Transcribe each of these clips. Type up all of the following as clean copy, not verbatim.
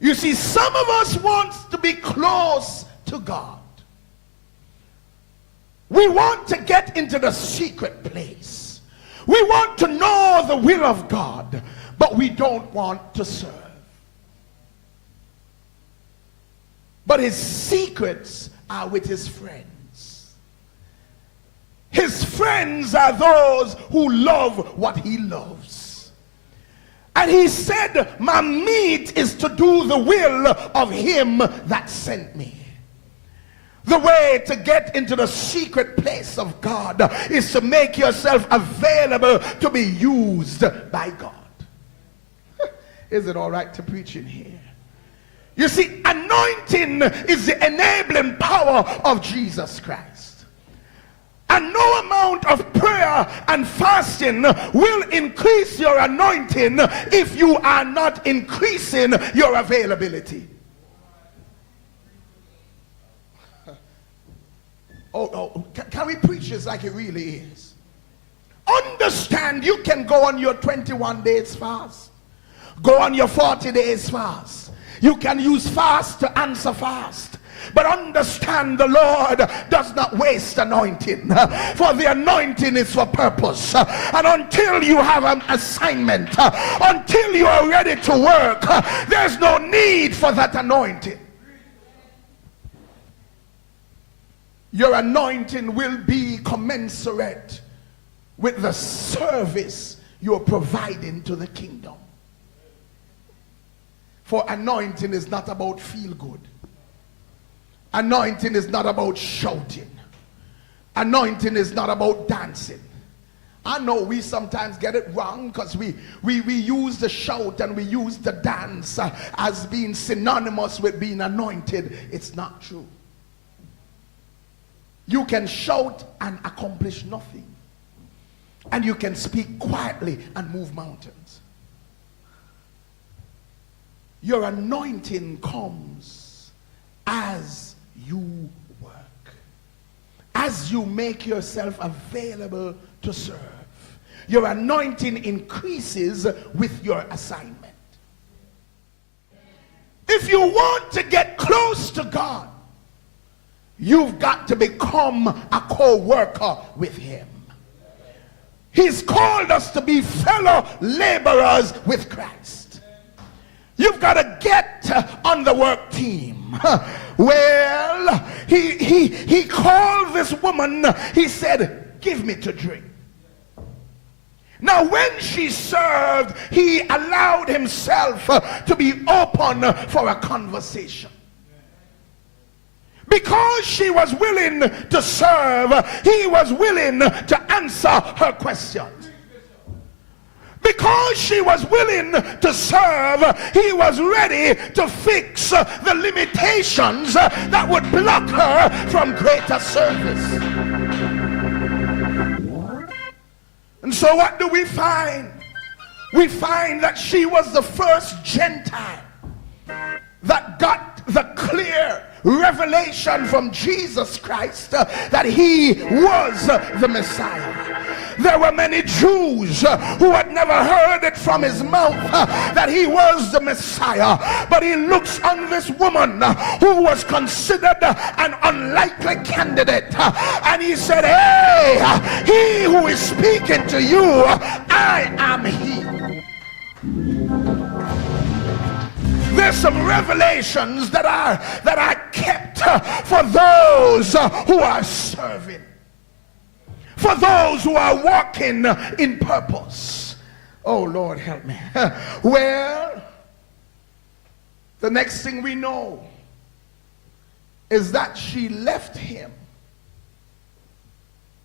You see, some of us want to be close to God. We want to get into the secret place. We want to know the will of God, but we don't want to serve. But his secrets are with his friends. His friends are those who love what he loves. And he said, my meat is to do the will of him that sent me. The way to get into the secret place of God is to make yourself available to be used by God. Is it all right to preach in here? You see, anointing is the enabling power of Jesus Christ. And no amount of prayer and fasting will increase your anointing if you are not increasing your availability. Can we preach this like it really is? Understand, you can go on your 21 days fast. Go on your 40 days fast. You can use fast to answer fast. But understand, the Lord does not waste anointing. For the anointing is for purpose. And until you have an assignment, until you are ready to work, there's no need for that anointing. Your anointing will be commensurate with the service you're providing to the kingdom. For anointing is not about feel good. Anointing is not about shouting. Anointing is not about dancing. I know we sometimes get it wrong because we use the shout and we use the dance as being synonymous with being anointed. It's not true. You can shout and accomplish nothing. And you can speak quietly and move mountains. Your anointing comes as you work. As you make yourself available to serve. Your anointing increases with your assignment. If you want to get close to God, you've got to become a co-worker with him. He's called us to be fellow laborers with Christ. You've got to get on the work team. Well, he called this woman, he said, give me to drink. Now when she served, he allowed himself to be open for a conversation. Because she was willing to serve, he was willing to answer her questions. Because she was willing to serve, he was ready to fix the limitations that would block her from greater service. And so what do we find? We find that she was the first Gentile that got the clear revelation from Jesus Christ that he was the Messiah. There were many Jews who had never heard it from his mouth that he was the Messiah. But he looks on this woman who was considered an unlikely candidate, and he said, hey, he who is speaking to you, I am he. There's some revelations that are kept for those who are serving, for those who are walking in purpose. Oh Lord, help me. Well, the next thing we know is that she left him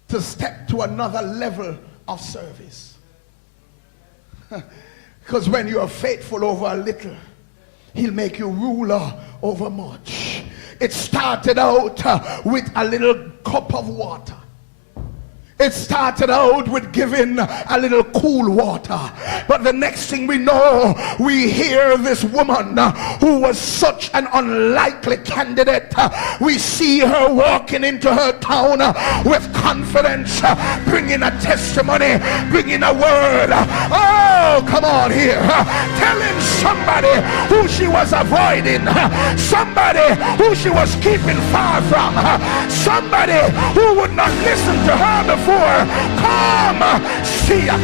to step to another level of service. Because when you are faithful over a little, he'll make you ruler over much. It started out with a little cup of water. It started out with giving a little cool water. But the next thing we know, we hear this woman who was such an unlikely candidate. We see her walking into her town with confidence, bringing a testimony, bringing a word. Oh, come on here. Telling somebody who she was avoiding, somebody who she was keeping far from, somebody who would not listen to her before. Come see ya.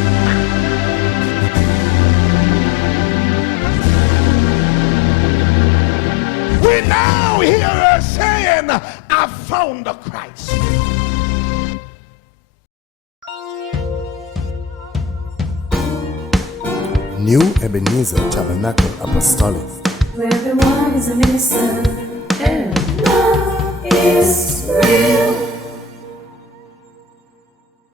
We now hear her saying, I found the Christ. New Ebenezer Tabernacle Apostolic, where everyone is a minister and love is real.